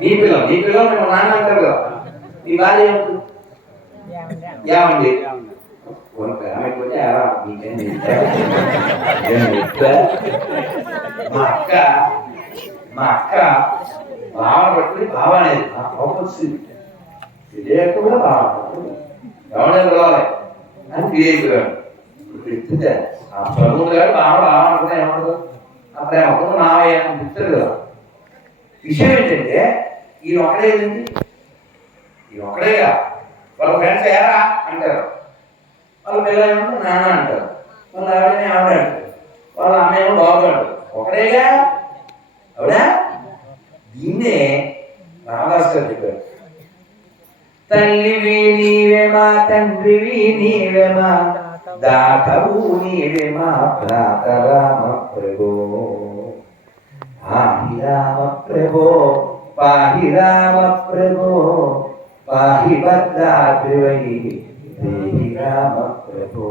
నీ పిల్లలు మేము నాన్న అంటారు కదా. మీ భార్య ఏమండి ఆమెపోతే మా అక్క భావన పట్టుకుని భావ అనేది నా కోపం వచ్చింది. తెలియకుండా భావన పట్టుకుని ఎవరైనా పిలవాలి అని తెలియకపోయాడు. ఇప్పుడు ఆ చదువు కాదు భావన అనుకున్నా ఏమంటారు ఆ ప్రేమ నావయ్య అని చెప్తారు కదా. విషయం ఏంటంటే ఈ ఒక్కడేదండి, ఈ ఒక్కడేగా. వాళ్ళ ఫ్రెండ్స్ ఏరా అంటారు, వాళ్ళ పిల్లలు నాన్న అంటారు, వాళ్ళ ఆవిడని ఆవిడ అంటారు, వాళ్ళ అమ్మేమో బాబు అంటారు. ఒకడేగా అవునా? దీన్నే రామదాస్ గారు చెప్పారు, తల్లివి నీవేమా తండ్రివి నీవేమా దాతవు నీవేమా భ్రాత రామ ప్రభో పాహి రామ ప్రభో పాహి రామ ప్రభో పాహి భద్రాద్రివై దేహి రామ ప్రభో.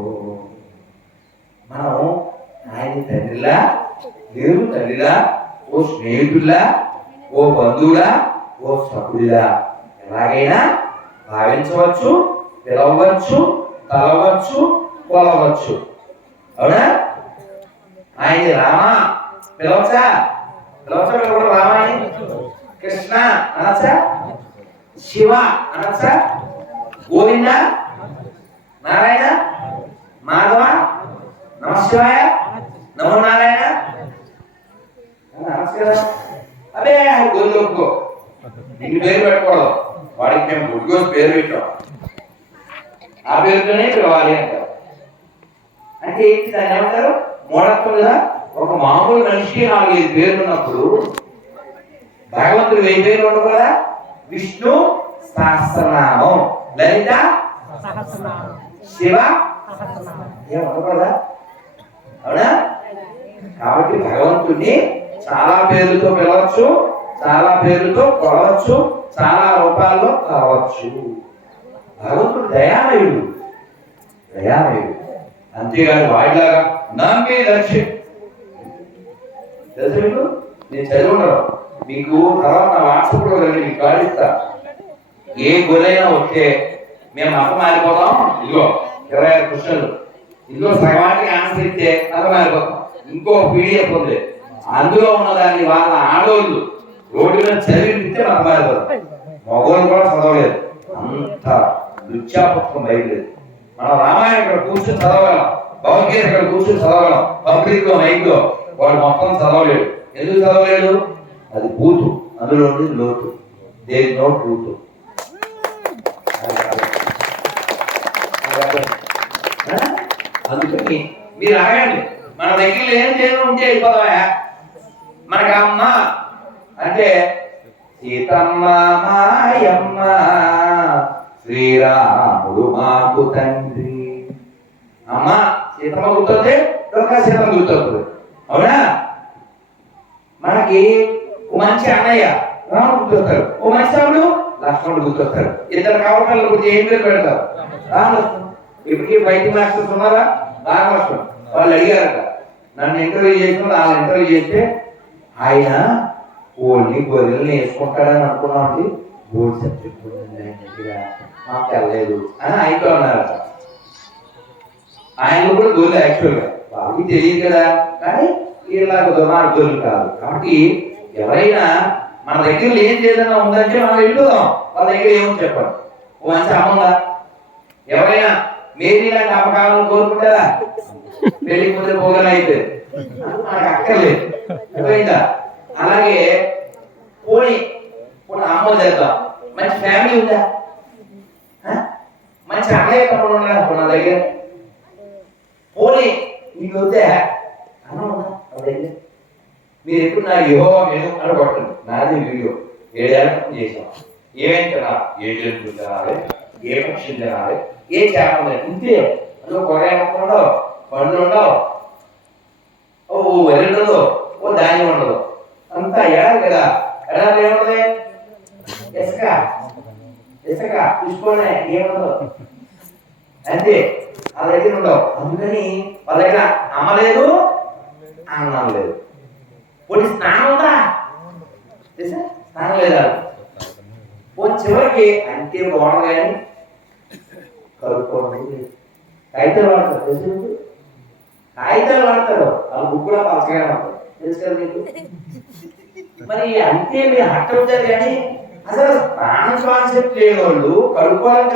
మనం ఆయన తండ్రిలా లేదు, తల్లిలా, ఓ స్నేహితుల్లా, ఓ బంధువులా, ఓ సకుడిలా ఎలాగైనా భావించవచ్చు, పిలవచ్చు, తలవచ్చు, కొలవచ్చు. అవునా? ఆయన రామ పిలవచ్చా? పిలవచ్చా? రామ అని కృష్ణ అనొచ్చా? శివ అనొచ్చా? గోవింద, నారాయణ, మాధవ, నమశివాయ, నమో నారాయణ నమస్కారం. అదే గొల్లుకో ఇన్ని పేరు పెట్టకూడదు. వాడికి మేము గుడికోసి పేరు పెట్టాం, ఆ పేరుతోనే పిలవాలి అంటారు. అంటే ఏంటి దాన్ని ఏమంటారు? మూఢత్వం కదా. ఒక మామూలు మనిషికి 4-5 పేర్లు ఉన్నప్పుడు భగవంతుడు 1000 పేర్లు ఉండవు కదా. విష్ణు సహస్రనామం, లలిత శివ ఏం ఉండవు కదా. అవునా? కాబట్టి భగవంతుడిని చాలా పేర్లతో పిలవచ్చు, చాలా పేర్లతో కొలవచ్చు, చాలా రూపాల్లో కావచ్చు. భగవంతుడు దయామయుడు, దయామయుడు. అంతేగాని వాడిలాగా నమ్మి లక్ష్యం తెలుసు మీకు. నేను చదివి మీకు తర్వాత నా వాట్సాప్లో వెళ్ళి మీకు కాడిస్తా. ఏ గొర్రెైనా వస్తే మేము మతం మారిపోతాం, ఇదిగో 26 క్వశ్చన్లు, ఇదిగో సగవానికి ఆన్సర్ ఇస్తే మతం మారిపోతాం. ఇంకో పీడిఎఫ్ ఉంది, అందులో ఉన్నదాన్ని వాళ్ళ ఆడోళ్ళు రోడ్డు మీద చదివిస్తే మతం మారిపోతాం. మగోళ్ళు కూడా చదవలేదు, అంత దుత్యాపుత్రం బయలుదేరు. మనం రామాయణం ఇక్కడ కూర్చొని చదవగలం, భగవద్గీత ఇక్కడ కూర్చొని చదవగలం. పబ్లిక్ లో నైట్ లో వాడు మొత్తం చదవలేడు. ఎందుకు చదవలేడు? అది బూతు, అందులో లోతు. దేని నో బూతు. అందుకని మీరు అడగండి, మన దగ్గర ఏం చేయడం ఉంటే అయిపోదామా. మనకి అమ్మ అంటే సీతమ్మ మాయమ్మ, శ్రీరాముడు మాకు తండ్రి. అమ్మ సీతమ్మ గుర్తొస్తే డొక్కా సీతమ్మ గుర్తొస్తుంది. అవునా? మనకి ఓ మంచి అన్నయ్య రాముడు గుర్తొస్తాడు, ఓ మంచి రాముడు లక్ష్మణుడు గుర్తొస్తాడు. ఇద్దరు కావటాలు గురించి ఏం పేరు పెడతారు? రామలక్ష్మణుడు. ఇప్పటికీ బయట మాస్టర్స్ ఉన్నారా? రామలక్ష్మణుడు. వాళ్ళు అడిగారట, నన్ను ఇంటర్వ్యూ చేసిన వాళ్ళు ఇంటర్వ్యూ చేస్తే ఆయన ఓన్లీ గొర్రెల్ని వేసుకుంటాడని అనుకున్నామండి, బోర్డు సబ్జెక్ట్ ఆయన దగ్గర మాకు తెల్లలేదు అని ఆయనతో అన్నారట. ఆయన కూడా గొర్రెలు యాక్చువల్గా వాళ్ళకి తెలియదు కదా, కానీ వీళ్ళకు దుర్మార్గులు కాదు. కాబట్టి ఎవరైనా మన దగ్గర ఏం చేదన్నా ఉందంటే మనం వెళ్ళిపోదాం, వాళ్ళ దగ్గర ఏముంది చెప్పండి. ఓ మంచి అమ్మ ఉందా? ఎవరైనా మేరీ లాంటి అమ్మకాలను కోరుకుంటారా? పెళ్లికి ముందు పోగల అయితే మనకు అక్కర్లేదు, పోయిందా? అలాగే పోనీ పోనీ అమ్మ చేద్దాం, మంచి ఫ్యామిలీ ఉందా? మంచి అన్నయ్య తమ్ముడు ఉన్నారా నా దగ్గర? పోనీ మీకు వద్దే అన్నం ఉందా నా దగ్గర? మీరు ఎప్పుడు నా యోగా మీద అడగొట్టండి. నాది వీడియో 7 ఏళ్ళ చేసాం. ఏమేం తినాలి, ఏ జంతువులు తినాలి, ఏ పక్షులు తినాలి, ఏ చేపలు ఇంతే. అందులో కూరగాయలు ఉండవు, పండ్లు ఉండవు, ఓ వరి ఉండదు, ఓ ధాన్యం ఉండదు, అంతా ఎడాలి కదా. ఎడాలి ఏముండదు, ఇసుక ఇసుక చూసుకోనే ఏముండదు, అంతే. వాళ్ళ దగ్గర ఉండవు. అందుకని వాళ్ళ దగ్గర అమ్మ లేదు, అన్నం లేదు. పోనీ స్నానం ఉందా? తెలుసా? స్నానం లేదా? పోనీ చివరికి అంతే బాగుంది కానీ కలుపుకోవడం లేదు. కాగితాలు వాడతారు తెలుసు మీకు? కాగితాలు వాడతారు, వాళ్ళు బుక్ కూడా పలచగా వాడతారు తెలుసు కదా మీకు? మరి అంతే మీరు హట్ట అవుతారు కానీ అసలు స్నానం కాన్సెప్ట్ లేని వాళ్ళు కలుపుకోవడం